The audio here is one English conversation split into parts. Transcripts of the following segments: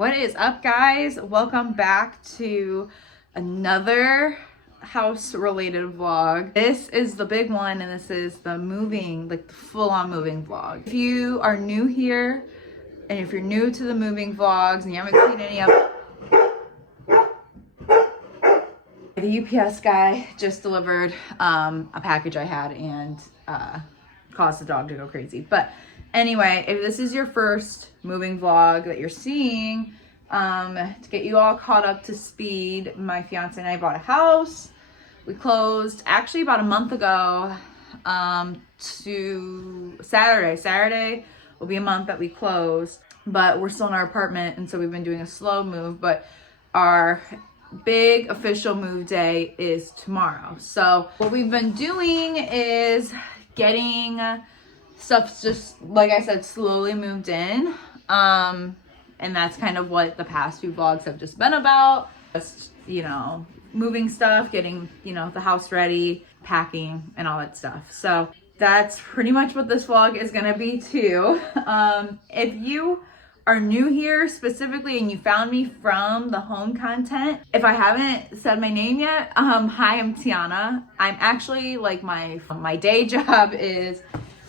What is up, guys? Welcome back to another house related vlog. This is the big one, and this is the moving, like the full-on moving vlog. If you are new here and if you're new to the moving vlogs and you haven't seen any of the UPS guy just delivered a package I had and caused the dog to go crazy. But anyway, if this is your first moving vlog that you're seeing, to get you all caught up to speed, my fiance and I bought a house. We closed actually about a month ago to Saturday. Saturday will be a month that we closed, but we're still in our apartment, and so we've been doing a slow move, but our big official move day is tomorrow. So what we've been doing is getting stuff, just like I said, slowly moved in, and that's kind of what the past few vlogs have just been about. Just, you know, moving stuff, getting, you know, the house ready, packing and all that stuff. So that's pretty much what this vlog is gonna be too. If you are new here specifically and you found me from the home content, if I haven't said my name yet, hi, I'm Tiana. I'm actually, like, my day job is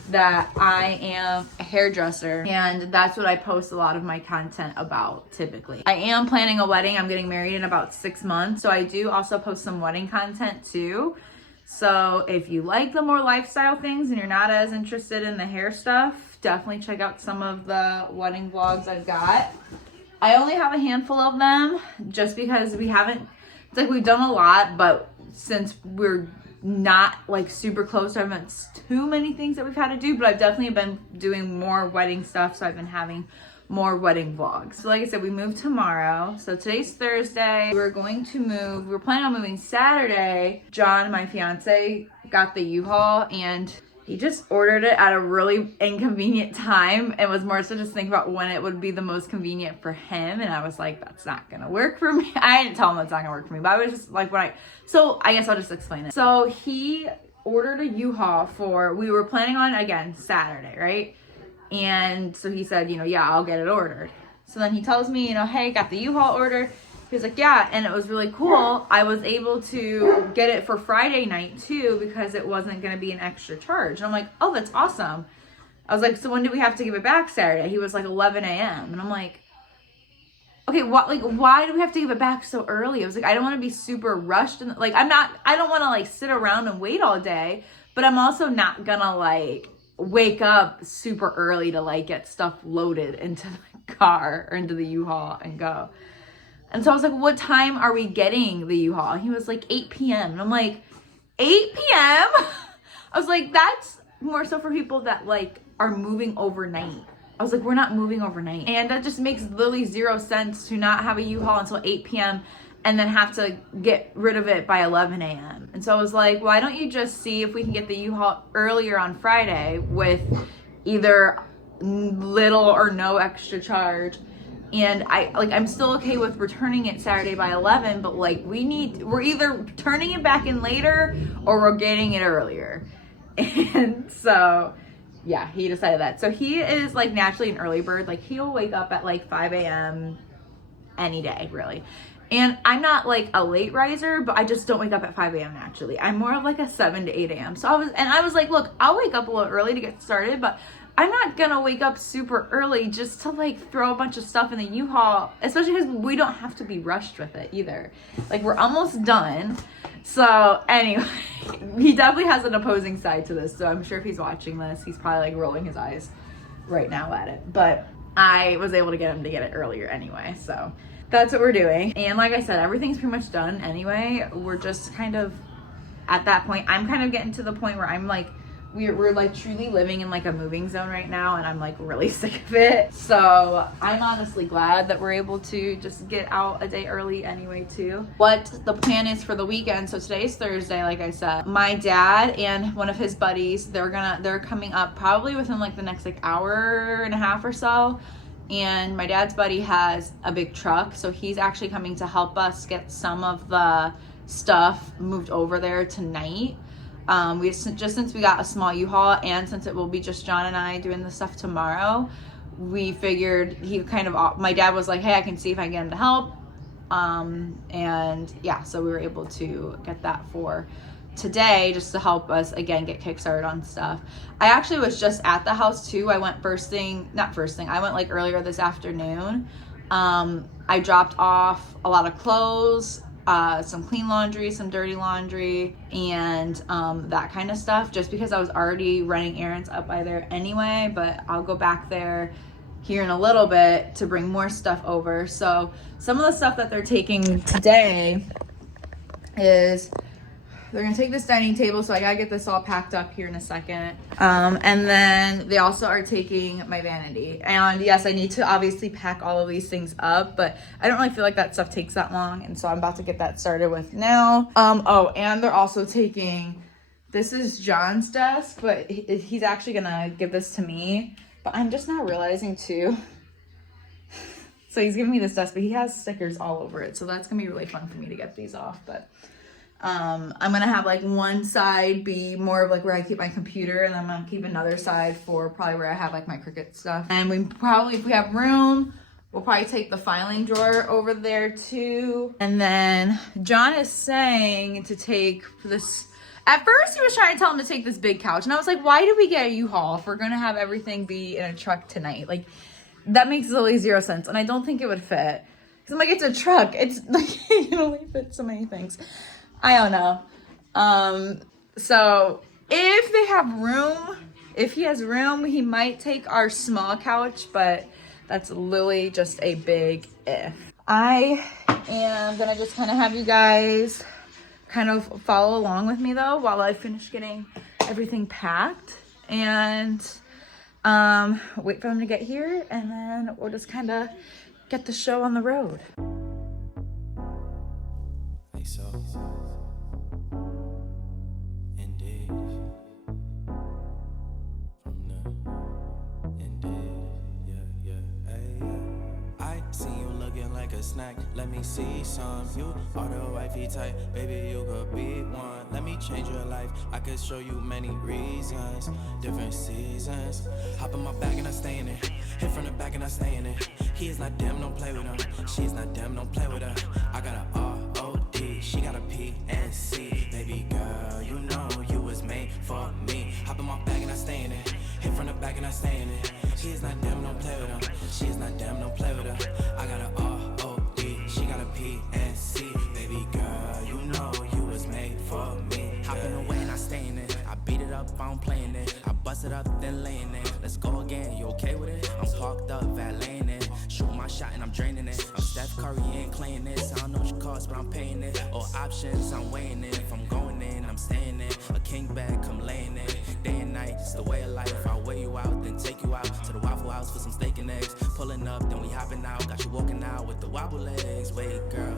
that I am a hairdresser, and that's what I post a lot of my content about typically. I am planning a wedding. I'm getting married in about 6 months, so I do also post some wedding content too. So if you like the more lifestyle things and you're not as interested in the hair stuff, definitely check out some of the wedding vlogs I've got. I only have a handful of them just because we haven't, it's like we've done a lot, but since we're not like super close, there haven't too many things that we've had to do, but I've definitely been doing more wedding stuff, so I've been having more wedding vlogs. So like I said, we move tomorrow. So today's Thursday. We're going to move. We were planning on moving Saturday. John, my fiance, got the U-Haul, and he just ordered it at a really inconvenient time and was more so just thinking about when it would be the most convenient for him. And I was like, that's not gonna work for me. I didn't tell him that's not gonna work for me, but I was just like, so I guess I'll just explain it. So he ordered a U-Haul we were planning on, again, Saturday, right? And so he said, yeah, I'll get it ordered. So then he tells me, hey, got the U-Haul ordered. He was like, yeah, and it was really cool. I was able to get it for Friday night too because it wasn't going to be an extra charge. And I'm like, oh, that's awesome. I was like, so when do we have to give it back Saturday? He was like 11 a.m. And I'm like, okay, why do we have to give it back so early? I was like, I don't want to be super rushed. And I don't want to like sit around and wait all day, but I'm also not gonna like wake up super early to like get stuff loaded into the car or into the U-Haul and go. And so I was like, what time are we getting the U-Haul? He was like 8 p.m. And I'm like, 8 p.m.? I was like, that's more so for people that like are moving overnight. I was like, we're not moving overnight. And that just makes literally zero sense to not have a U-Haul until 8 p.m. and then have to get rid of it by 11 a.m. And so I was like, why don't you just see if we can get the U-Haul earlier on Friday with either little or no extra charge. And I'm still okay with returning it Saturday by 11, but like we're either turning it back in later or we're getting it earlier. And so yeah, he decided that. So he is like naturally an early bird. Like he'll wake up at like 5 a.m. any day, really. And I'm not like a late riser, but I just don't wake up at 5 a.m. naturally. I'm more of like a 7 to 8 a.m. So I was like, look, I'll wake up a little early to get started, but I'm not gonna wake up super early just to like throw a bunch of stuff in the U-Haul, especially because we don't have to be rushed with it either. Like we're almost done. So anyway, he definitely has an opposing side to this. So I'm sure if he's watching this, he's probably like rolling his eyes right now at it. But I was able to get him to get it earlier anyway. So that's what we're doing. And like I said, everything's pretty much done anyway. We're just kind of at that point. I'm kind of getting to the point where I'm like, we're like truly living in like a moving zone right now, and I'm like really sick of it. So I'm honestly glad that we're able to just get out a day early anyway too. What the plan is for the weekend, so today's Thursday, like I said, my dad and one of his buddies, they're coming up probably within like the next like hour and a half or so. And my dad's buddy has a big truck, so he's actually coming to help us get some of the stuff moved over there tonight. Since we got a small U-Haul, and since it will be just John and I doing the stuff tomorrow, we figured my dad was like, hey, I can see if I can get him to help. And yeah, so we were able to get that for today just to help us again get kickstarted on stuff. I actually was just at the house too. I went I went like earlier this afternoon. I dropped off a lot of clothes, some clean laundry, some dirty laundry, and that kind of stuff, just because I was already running errands up by there anyway. But I'll go back there here in a little bit to bring more stuff over. So some of the stuff that they're taking today is they're gonna take this dining table, so I gotta get this all packed up here in a second. And then they also are taking my vanity. And yes, I need to obviously pack all of these things up, but I don't really feel like that stuff takes that long. And so I'm about to get that started with now. Oh, and they're also taking, this is John's desk, but he's actually gonna give this to me. But I'm just not realizing too. So he's giving me this desk, but he has stickers all over it. So that's gonna be really fun for me to get these off. But I'm gonna have like one side be more of like where I keep my computer, and I'm gonna keep another side for probably where I have like my Cricut stuff. And we probably, if we have room, we'll probably take the filing drawer over there too. And then John is saying to take this. At first he was trying to tell him to take this big couch, and I was like, why did we get a U-Haul if we're gonna have everything be in a truck tonight? Like, that makes literally zero sense, and I don't think it would fit. Cause I'm like, it's a truck. It's like, you can only fit so many things. I don't know. So if they have room, if he has room, he might take our small couch, but that's literally just a big if. I am gonna just kind of have you guys kind of follow along with me though while I finish getting everything packed, and wait for them to get here, and then we'll just kind of get the show on the road. So indeed, from the indeed, yeah, I see you looking like a snack. Let me see some. You are the wifey type, baby. You could be one. Let me change your life. I could show you many reasons, different seasons. Hop in my bag and I stay in it. Hit from the back and I stay in it. He is not damn, don't play with her. She's not damn, don't play with her. I got a R.O.D. She got a P&C. Baby girl, you know you was made for me. Hop in my bag and I stay in it. Hit from the back and I stay in it. She is not damn, don't play with her. She is not damn, don't play with her. I got a R.O.D. She got a P&C. Baby girl, you know you was made for me. Hop in the way and I stay in it. I beat it up, I don't play in it. I bust it up, then lay in it. Let's go again, you okay with it? I'm parked up, valeting it. Shoot my shot and I'm draining it. I'm Steph Curry, ain't playing this. I don't know what you cost, but I'm paying it. Or options, I'm weighing it. If I'm going in, I'm staying in. A king bag, come laying it. Day and night, it's the way of life. I'll weigh you out, then take you out to the Waffle House for some steak and eggs. Pulling up, then we hopping out. Got you walking out with the wobble legs. Wait, girl,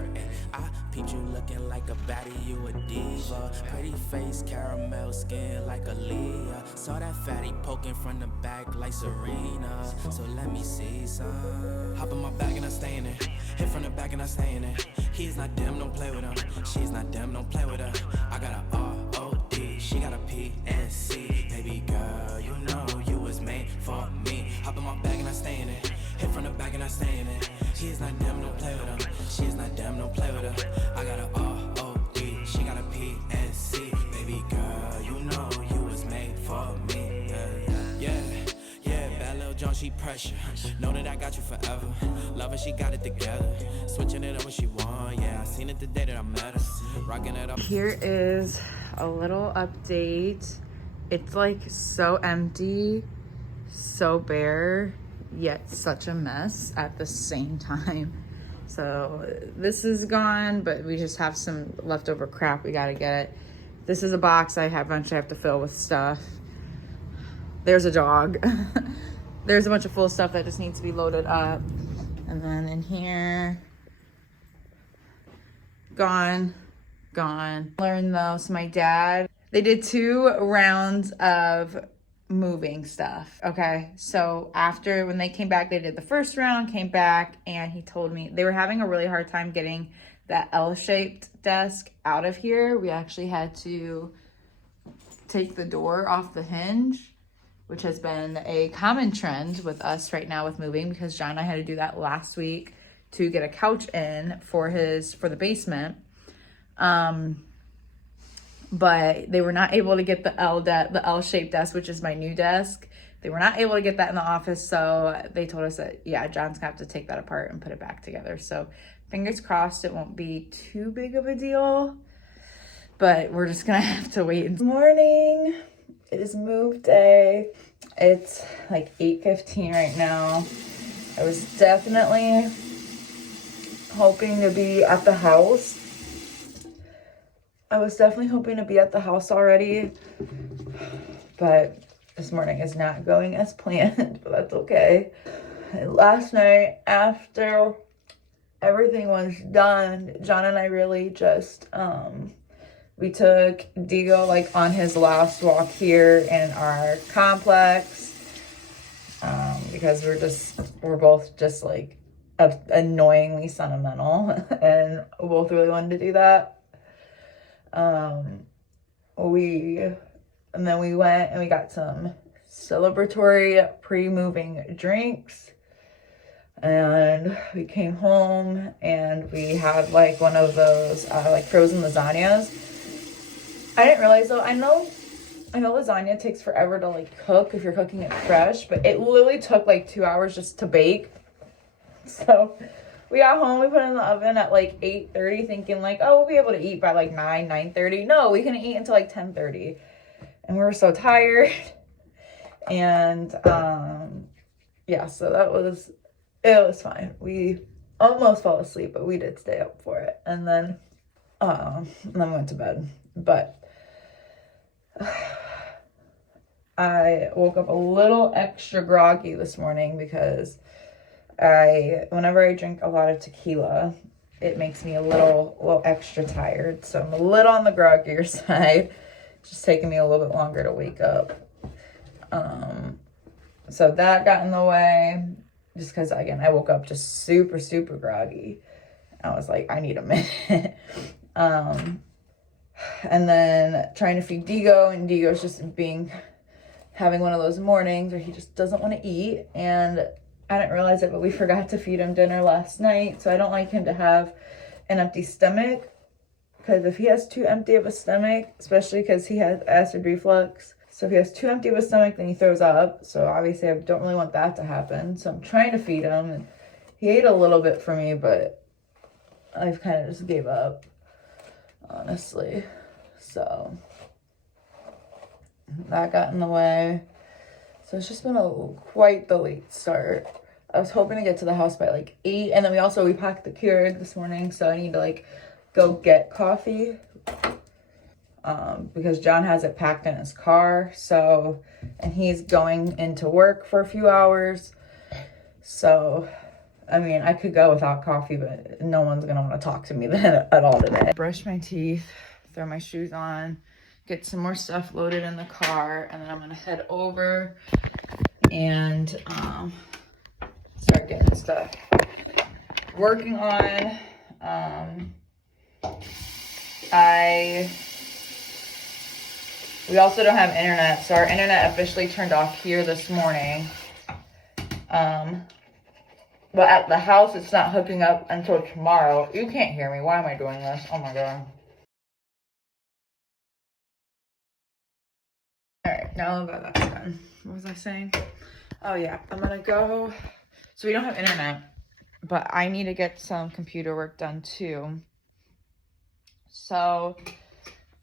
I peeped you looking like a baddie, you a diva. Pretty face, caramel skin like a Leah. Saw that fatty poking from the back like Serena. So let me see some. Hop in my bag and I stay in it. Hit from the back and I stay in it. He's not damn, don't play with her. She's not damn, don't play with her. I got a R.O.D. She got a P&C. Baby girl, you know you was made for me. Hop in my bag and I stay in it. Hit from the back and I stay in it. He's not damn, don't play with her. She's not damn, don't play with her. I got a R.O.D. She got a P&C. Baby girl, you know you was made for me. Yeah, bad little John, she pressure. Know that I got you forever. Love her, she got it together. Switching it up when she want. Yeah, I seen it the day that I met her. Rocking it up. Here is a little update. It's like so empty, so bare, yet such a mess at the same time. So this is gone, but we just have some leftover crap we gotta get. This is a box I eventually have to fill with stuff. There's a dog. There's a bunch of full stuff that just needs to be loaded up. And then in here, gone. Learned though, so my dad, they did 2 rounds of moving stuff. Okay, so after, when they came back, they did the first round, came back, and he told me they were having a really hard time getting that L-shaped desk out of here. We actually had to take the door off the hinge which has been a common trend with us right now with moving, because John and I had to do that last week to get a couch in for the basement. But they were not able to get the L-shaped desk, which is my new desk. They were not able to get that in the office, so they told us that, yeah, John's gonna have to take that apart and put it back together. So fingers crossed it won't be too big of a deal, but we're just gonna have to wait. Good morning. It is move day. It's like 8:15 right now. I was definitely hoping to be at the house. Already, but this morning is not going as planned, but that's okay. Last night, after everything was done, John and I really just, we took Digo like on his last walk here in our complex, because we're both just like annoyingly sentimental, and we both really wanted to do that. And then we went and we got some celebratory pre-moving drinks, and we came home and we had like one of those like frozen lasagnas. I didn't realize though, I know lasagna takes forever to like cook if you're cooking it fresh, but it literally took like 2 hours just to bake. So we got home, we put it in the oven at like 8:30, thinking like, oh, we'll be able to eat by like 9:30. No, we couldn't eat until like 10:30. And we were so tired. And yeah, so it was fine. We almost fell asleep, but we did stay up for it. And then we went to bed. But I woke up a little extra groggy this morning because whenever I drink a lot of tequila, it makes me a little extra tired. So I'm a little on the groggier side. It's just taking me a little bit longer to wake up. So that got in the way, just because, again, I woke up just super, super groggy. I was like, I need a minute. And then trying to feed Digo, and Digo's just having one of those mornings where he just doesn't want to eat. And I didn't realize it, but we forgot to feed him dinner last night. So I don't like him to have an empty stomach, because if he has too empty of a stomach, especially because he has acid reflux, so if he has too empty of a stomach, then he throws up. So obviously I don't really want that to happen. So I'm trying to feed him, and he ate a little bit for me, but I've kind of just gave up, honestly. So that got in the way. So it's just been quite the late start. I was hoping to get to the house by like 8, and then we packed the Keurig this morning, so I need to like go get coffee, because John has it packed in his car. So, and he's going into work for a few hours. So, I mean, I could go without coffee, but no one's gonna want to talk to me then at all today. Brush my teeth, throw my shoes on, get some more stuff loaded in the car, and then I'm gonna head over and start getting stuff working on. We also don't have internet, so our internet officially turned off here this morning. But at the house, it's not hooking up until tomorrow. You can't hear me. Why am I doing this? Oh my god. Alright, now that that's done. What was I saying? Oh yeah, I'm gonna go. So we don't have internet, but I need to get some computer work done too. So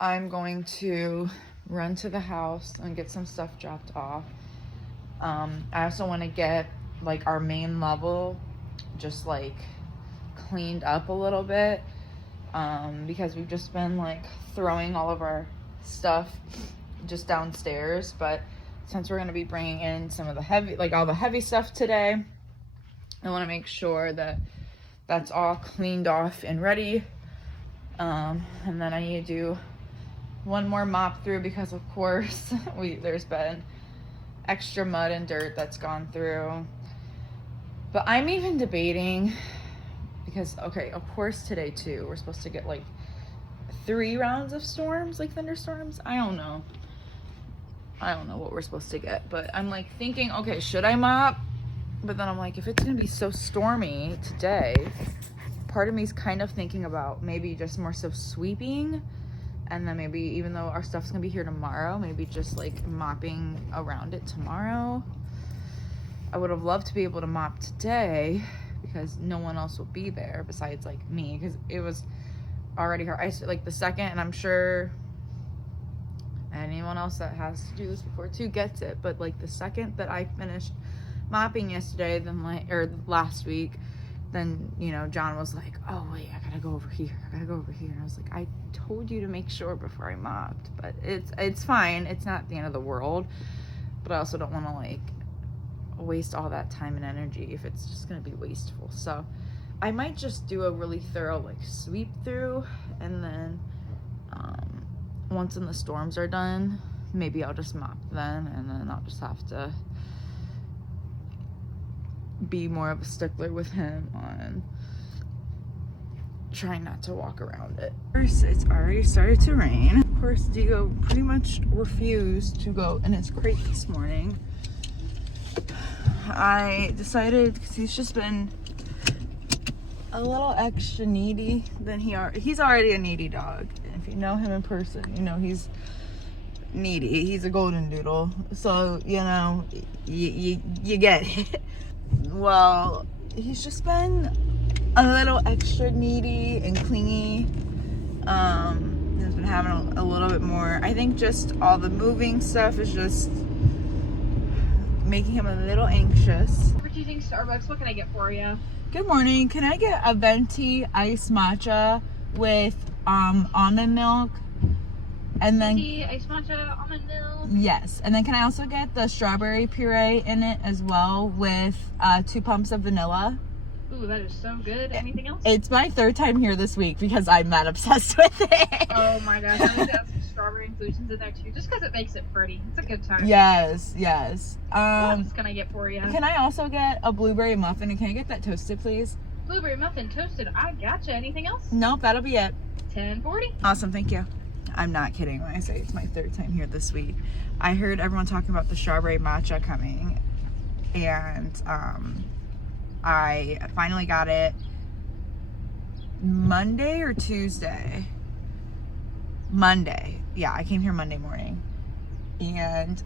I'm going to run to the house and get some stuff dropped off. I also want to get like our main level just like cleaned up a little bit, because we've just been like throwing all of our stuff just downstairs. But since we're going to be bringing in some of the all the heavy stuff today, I want to make sure that that's all cleaned off and ready. And then I need to do one more mop through, because of course there's been extra mud and dirt that's gone through. But I'm even debating, because okay, of course today too we're supposed to get like 3 rounds of storms, like thunderstorms. I don't know, I don't know what we're supposed to get, but I'm like thinking, okay, should I mop? But then I'm like, if it's gonna be so stormy today, part of me is kind of thinking about maybe just more so sweeping, and then maybe even though our stuff's gonna be here tomorrow, maybe just like mopping around it tomorrow. I would have loved to be able to mop today because no one else will be there besides like me, because it was already hard. Like the second, and I'm sure anyone else that has to do this before too gets it, but like the second that I finished mopping yesterday, then or last week, then you know John was like, oh wait, I gotta go over here, and I was like, I told you to make sure before I mopped. But it's fine, it's not the end of the world, but I also don't want to like waste all that time and energy if it's just gonna be wasteful. So I might just do a really thorough like sweep through, and then once the storms are done, maybe I'll just mop then, and then I'll just have to be more of a stickler with him on trying not to walk around it. First, it's already started to rain. Of course, Diego pretty much refused to go in his crate this morning. I decided, because he's just been a little extra needy than he's already a needy dog. If you know him in person, you know he's needy. He's a golden doodle, so you know you get it. Well, he's just been a little extra needy and clingy. He's been having a little bit more. I think just all the moving stuff is just making him a little anxious. We're choosing Starbucks. What can I get for you? Good morning. Can I get a venti iced matcha with almond milk? And then Venti iced matcha, almond milk. Yes. And then can I also get the strawberry puree in it as well with 2 pumps of vanilla? Ooh, that is so good. Anything else? It's my 3rd time here this week because I'm that obsessed with it. Oh my gosh, I need to have some strawberry inclusions in there too, just because it makes it pretty. It's a good time. Yes. What else can I get for you? Can I also get a blueberry muffin, and can I get that toasted, please? Blueberry muffin toasted. I gotcha. Anything else? Nope, that'll be it. $10.40. Awesome, thank you. I'm not kidding when I say it's my 3rd time here this week. I heard everyone talking about the strawberry matcha coming, and I finally got it Monday or Tuesday. Monday. Yeah, I came here Monday morning, and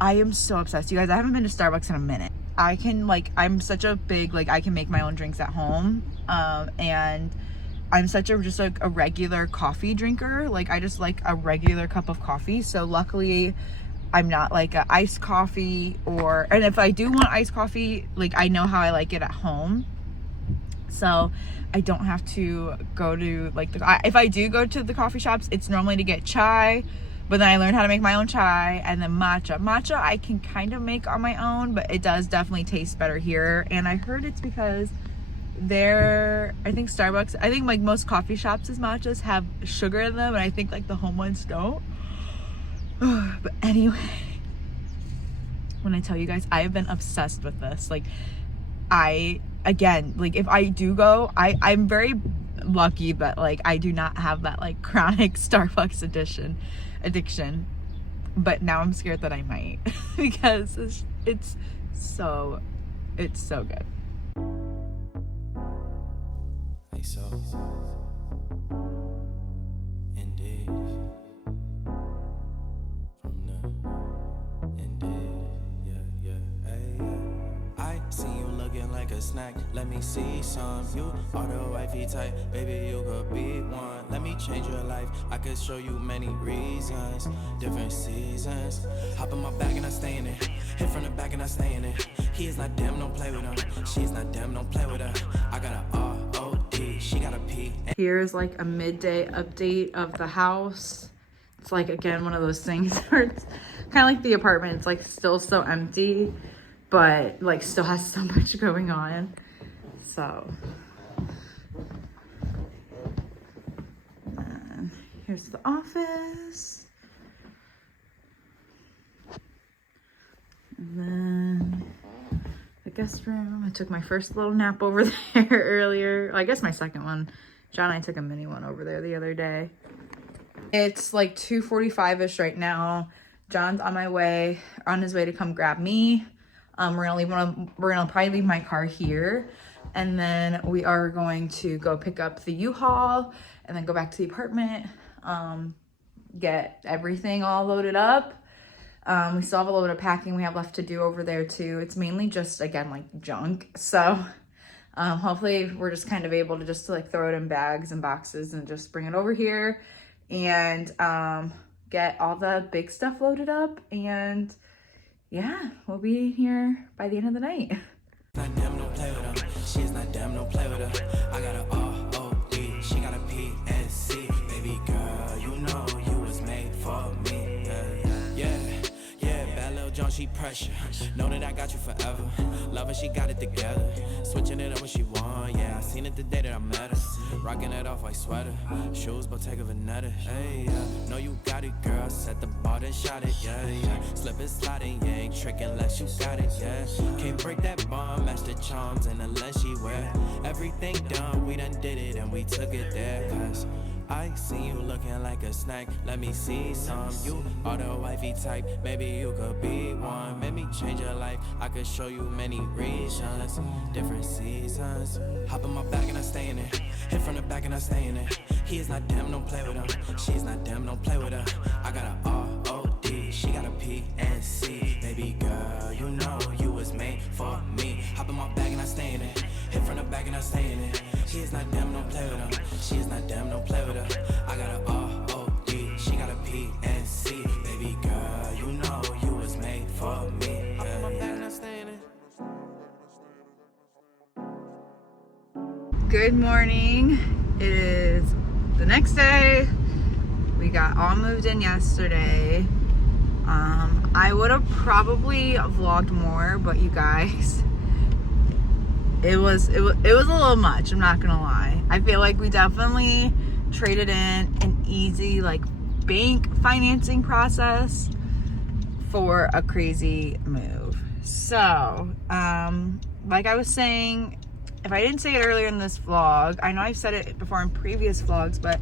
I am so obsessed. You guys, I haven't been to Starbucks in a minute. I'm such a big, I can make my own drinks at home, and I'm such just like a regular coffee drinker. Like, I just like a regular cup of coffee. So luckily I'm not like a iced coffee, and if I do want iced coffee, like I know how I like it at home. So I don't have to go to if I do go to the coffee shops, it's normally to get chai, but then I learned how to make my own chai. And then matcha I can kind of make on my own, but it does definitely taste better here. And I heard it's because I think Starbucks, I think like most coffee shops' matchas have sugar in them, and I think like the home ones don't. But anyway, when I tell you guys, I have been obsessed with this. Like, if I do go, I'm very lucky that like I do not have that like chronic Starbucks addiction, but now I'm scared that I might because it's so good. So, indeed, from the indeed, yeah. I see you looking like a snack. Let me see some. You are the wifey type, baby. You could be one. Let me change your life. I could show you many reasons, different seasons. Hop in my bag and I stay in it. Hit from the back and I stay in it. He is not damn, don't play with him. She is not damn, don't play with her. I got a R.O.D. She got a P. Here's like a midday update of the house. It's like, again, one of those things where it's kind of like the apartment. It's like still so empty, but like still has so much going on. So and here's the office. And then the guest room. I took my first little nap over there earlier. I guess my second one. John and I took a mini one over there the other day. It's like 2:45-ish right now. John's on his way to come grab me. We're gonna probably leave my car here, and then we are going to go pick up the U-Haul and then go back to the apartment, get everything all loaded up. We still have a little bit of packing we have left to do over there too. It's mainly just, again, like junk. So hopefully we're just kind of able to just like throw it in bags and boxes and just bring it over here and get all the big stuff loaded up. And yeah, we'll be here by the end of the night. Not damn, don't play with her. She's not damn, don't play with her. I got a R-O-D, she got a P-S-C. Baby girl, you know you was made for me. Yeah, bad little John, she pressure. Know that I got you forever. Love her, she got it together. Switching it up when she want, yeah. I seen it the day that I met her. Rocking it off like sweater. Shoes, Bottega Veneta. Hey, know you got it, girl. Set the bar, then shot it, yeah. Slip and sliding, you ain't tricking unless you got it, yeah. Can't break that bond, match the charms, and unless she wear everything done, we done did it and we took it there, cause I see you looking like a snack. Let me see some. You are the wifey type. Maybe you could be one. Make me change your life. I could show you many reasons, different seasons. Hop in my bag and I stay in it. Hit from the back and I stay in it. He is not damn, don't play with her. She's not damn, don't play with her. I got a R-O-D, she got a P-N-C. Baby girl, you know you was made for me. Hop in my bag and I stay in it. Hit from the back and I stay in it. She is not damn, don't play with her. She is not damn, don't play with her. I got a R-O-D, she got a P-N-C. Baby girl, you know you was made for me. Hop in my bag and I stay in it. Good morning. It is the next day. We got all moved in yesterday. I would have probably vlogged more, but you guys, it was a little much, I'm not gonna lie. I feel like we definitely traded in an easy like bank financing process for a crazy move. So like I was saying, if I didn't say it earlier in this vlog, I know I've said it before in previous vlogs, but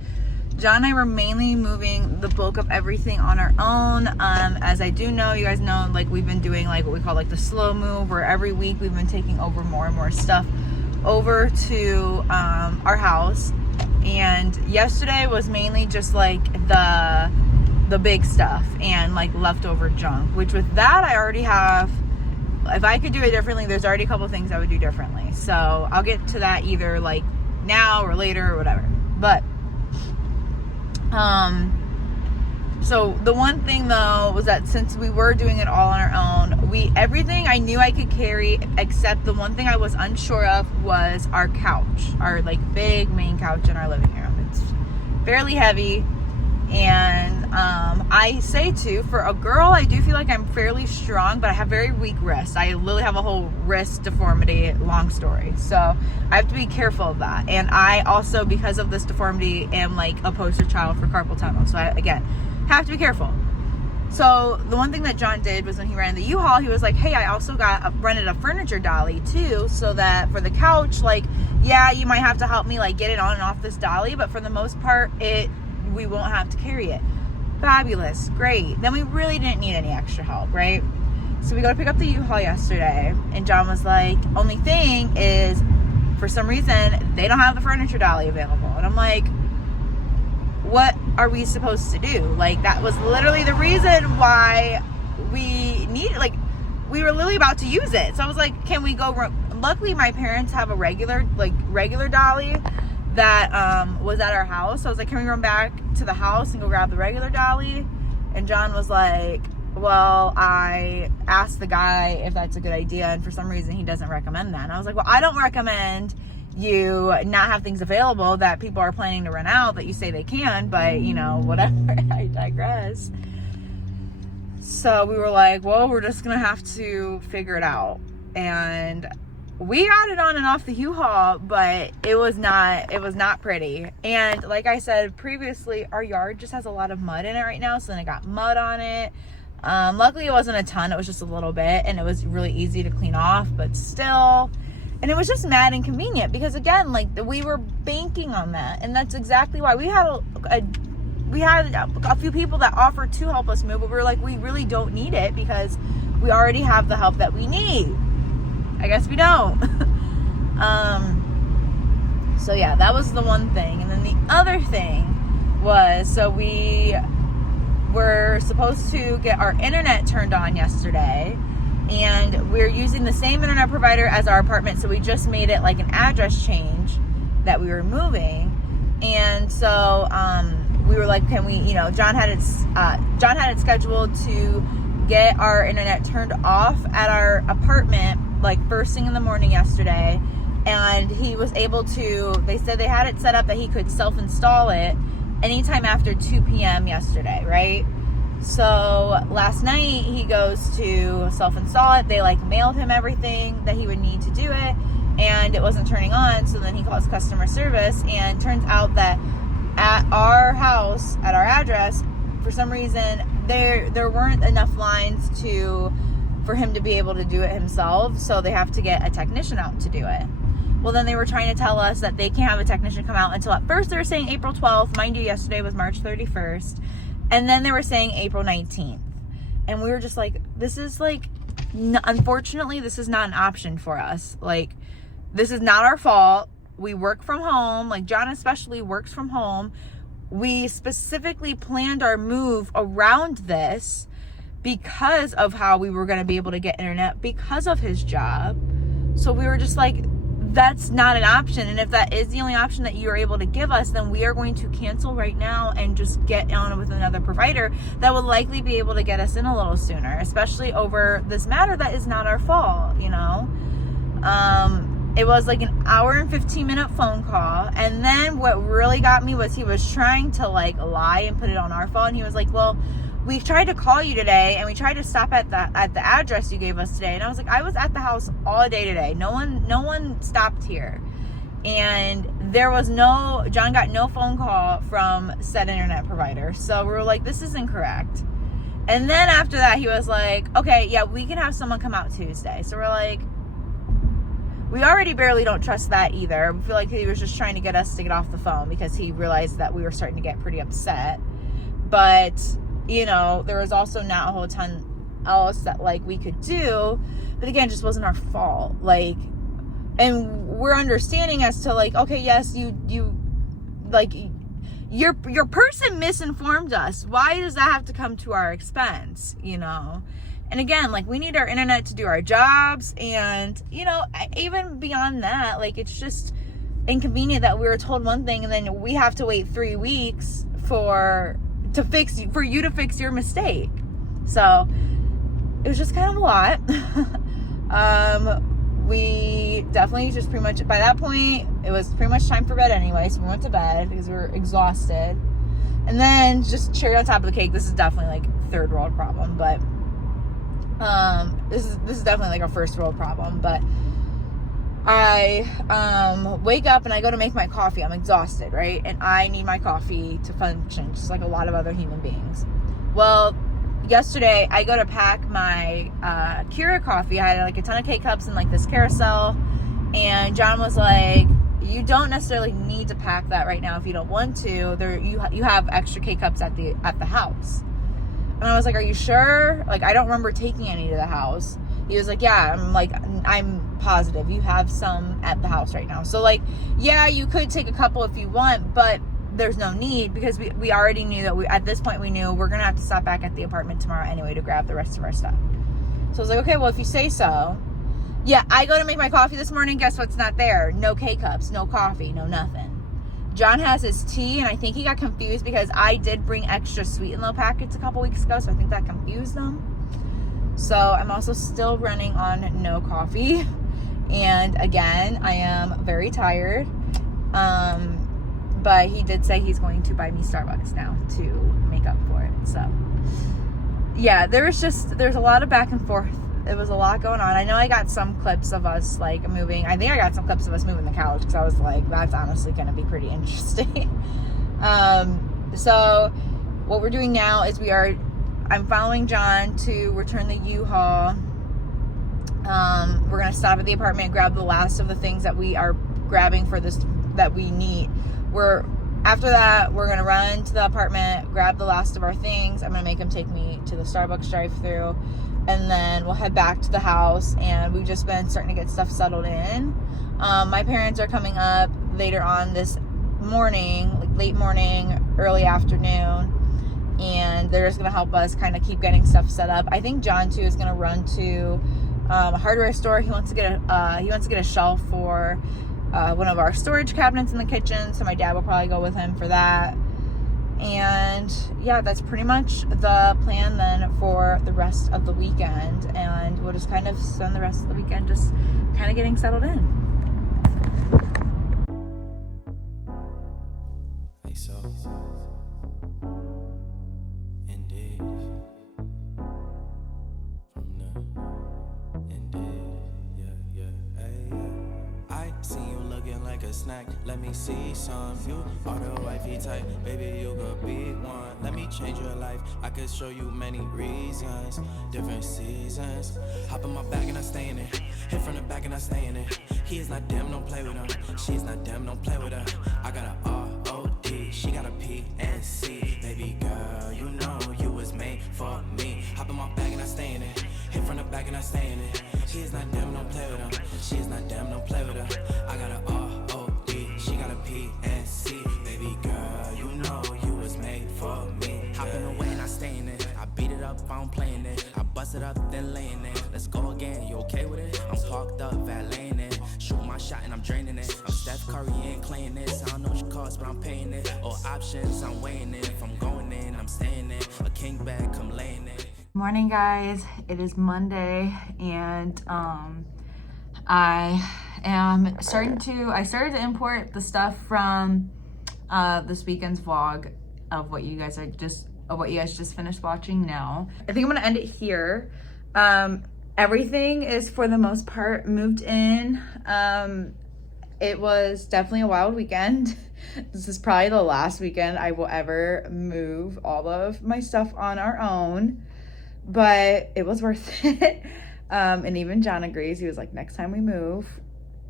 John and I were mainly moving the bulk of everything on our own. As I do know, you guys know, like we've been doing like what we call like the slow move, where every week we've been taking over more and more stuff over to our house. And yesterday was mainly just like the big stuff and like leftover junk, which with that I already have. If I could do it differently, there's already a couple things I would do differently. So I'll get to that either like now or later or whatever. But so the one thing though was that since we were doing it all on our own, everything I knew I could carry, except the one thing I was unsure of was our couch, our like big main couch in our living room. It's fairly heavy. And I say too, for a girl, I do feel like I'm fairly strong, but I have very weak wrists. I literally have a whole wrist deformity, long story. So I have to be careful of that. And I also, because of this deformity, am like a poster child for carpal tunnel. So I, again, have to be careful. So the one thing that John did was when he ran the U-Haul, he was like, hey, I also rented a furniture dolly too, so that for the couch, like, yeah, you might have to help me like get it on and off this dolly, but for the most part, we won't have to carry it. Fabulous, great. Then we really didn't need any extra help, right? So we go to pick up the U-Haul yesterday, and John was like, only thing is, for some reason, they don't have the furniture dolly available. And I'm like, what are we supposed to do? Like, that was literally the reason why we needed, like, we were literally about to use it. So I was like, can we go, luckily my parents have a regular dolly that was at our house. So I was like, can we run back to the house and go grab the regular dolly? And John was like, well, I asked the guy if that's a good idea, and for some reason he doesn't recommend that. And I was like, well, I don't recommend you not have things available that people are planning to rent out that you say they can, but you know, whatever. I digress. So we were like, well, we're just gonna have to figure it out. And we got it on and off the U-Haul, but it was not pretty. And like I said previously, our yard just has a lot of mud in it right now, so then it got mud on it. Luckily it wasn't a ton, it was just a little bit, and it was really easy to clean off, but still. And it was just mad inconvenient because, again, like, we were banking on that, and that's exactly why we we had a few people that offered to help us move, but we were like, we really don't need it because we already have the help that we need. I guess we don't. So yeah, that was the one thing. And then the other thing was, so we were supposed to get our internet turned on yesterday, and we're using the same internet provider as our apartment, so we just made it like an address change that we were moving. And so we were like, can we, you know, John had it scheduled to get our internet turned off at our apartment like first thing in the morning yesterday, and he was able to, they said they had it set up that he could self-install it anytime after 2 p.m. yesterday, right? So last night he goes to self-install it. They like mailed him everything that he would need to do it, and it wasn't turning on. So then he calls customer service, and turns out that at our house, at our address, for some reason there weren't enough lines for him to be able to do it himself. So they have to get a technician out to do it. Well, then they were trying to tell us that they can't have a technician come out until, at first they were saying April 12th. Mind you, yesterday was March 31st. And then they were saying April 19th. And we were just like, this is like, unfortunately, this is not an option for us. Like, this is not our fault. We work from home. Like, John especially works from home. We specifically planned our move around this because of how we were going to be able to get internet because of his job. So we were just like, that's not an option. And if that is the only option that you are able to give us, then we are going to cancel right now and just get on with another provider that would likely be able to get us in a little sooner, especially over this matter that is not our fault, you know? It was like an hour and 15-minute phone call. And then what really got me was he was trying to like lie and put it on our phone. He was like, well, we tried to call you today, and we tried to stop at the address you gave us today. And I was like, I was at the house all day today. No one stopped here. And John got no phone call from said internet provider. So we were like, this is incorrect. And then after that, he was like, okay, yeah, we can have someone come out Tuesday. So we're like, we already barely don't trust that either. We feel like he was just trying to get us to get off the phone because he realized that we were starting to get pretty upset. But, you know, there was also not a whole ton else that like we could do. But again, it just wasn't our fault. Like, and we're understanding as to like, okay, yes, you like your person misinformed us. Why does that have to come to our expense, you know? And again, like, we need our internet to do our jobs. And, you know, even beyond that, like, it's just inconvenient that we were told one thing and then we have to wait 3 weeks for you to fix your mistake. So it was just kind of a lot. We definitely just pretty much, by that point, it was pretty much time for bed anyway. So we went to bed because we were exhausted. And then just cherry on top of the cake, this is definitely like third world problem, but this is definitely like a first world problem. But I wake up and I go to make my coffee. I'm exhausted, right? And I need my coffee to function, just like a lot of other human beings. Well, yesterday I go to pack my Keurig coffee. I had like a ton of K-cups and like this carousel, and John was like, you don't necessarily need to pack that right now if you don't want to. You have extra K-cups at the house. And I was like, are you sure? Like, I don't remember taking any to the house. He was like, yeah. I'm positive you have some at the house right now. So like, yeah, you could take a couple if you want, but there's no need because we already knew that at this point we knew we're going to have to stop back at the apartment tomorrow anyway to grab the rest of our stuff. So I was like, okay, well, if you say so. Yeah, I go to make my coffee this morning. Guess what's not there? No K-cups, no coffee, no nothing. John has his tea, and I think he got confused because I did bring extra sweet and low packets a couple weeks ago, so I think that confused them. So I'm also still running on no coffee. And again, I am very tired. But he did say he's going to buy me Starbucks now to make up for it. So yeah, there's a lot of back and forth. It was a lot going on. I know I got some clips of us like moving. I think I got some clips of us moving the couch because I was like, that's honestly going to be pretty interesting. So what we're doing now is I'm following John to return the Uhaul. We're going to stop at the apartment, grab the last of the things that we are grabbing for this, that we need. After that, we're gonna run to the apartment, grab the last of our things. I'm gonna make him take me to the Starbucks drive-thru, and then we'll head back to the house. And we've just been starting to get stuff settled in. My parents are coming up later on this morning, like late morning, early afternoon, and they're just gonna help us kind of keep getting stuff set up. I think John too is gonna run to a hardware store. He wants to get a shelf for one of our storage cabinets in the kitchen, so my dad will probably go with him for that. And yeah, that's pretty much the plan then for the rest of the weekend, and we'll just kind of spend the rest of the weekend just kind of getting settled in. So, indeed, from the indeed, yeah. I see you looking like a snack. Let me see some. You are the wifey type, baby. You could be one. Let me change your life. I could show you many reasons, different seasons. Hop in my bag and I stay in it. Hit from the back and I stay in it. He is not damn, don't play with him. She is not damn, don't play with her. I got a R.O.D. She got a P&C. Baby girl, you know you was made for me. Hop in my bag and I stay in it. Hit from the back and I stay in it. He is not damn, don't play with him. She is not damn, don't play with her. I got a R.O.D. She got a P&C. Baby girl, you know you was made for me. Hopping away and I stay in it. I beat it up, I don't play in it. I bust it up, then lay in it. Let's go again, you okay with it? I'm parked up, valeting it. Shoot my shot and I'm draining it. I'm Steph Curry, ain't playing this. I don't know what you cost, but I'm paying it. All options, I'm weighing it. If I'm going in, I'm staying in. A king bag, come laying it. Morning, guys. It is Monday, and I started to import the stuff from this weekend's vlog of what you guys just finished watching now. I think I'm gonna end it here. Everything is for the most part moved in. It was definitely a wild weekend. This is probably the last weekend I will ever move all of my stuff on our own, but it was worth it. And even John agrees. He was like, next time we move,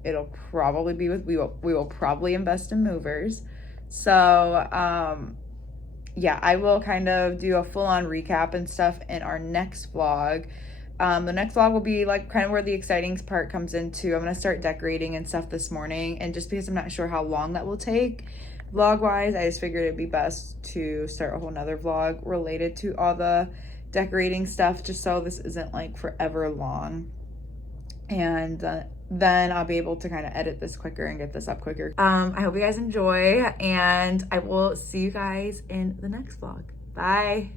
it'll probably be we will probably invest in movers. So yeah, I will kind of do a full-on recap and stuff in our next vlog. The next vlog will be like kind of where the exciting part comes into. I'm gonna start decorating and stuff this morning, and just because I'm not sure how long that will take vlog wise, I just figured it'd be best to start a whole nother vlog related to all the decorating stuff, just so this isn't like forever long, and then I'll be able to kind of edit this quicker and get this up quicker. I hope you guys enjoy, and I will see you guys in the next vlog. Bye.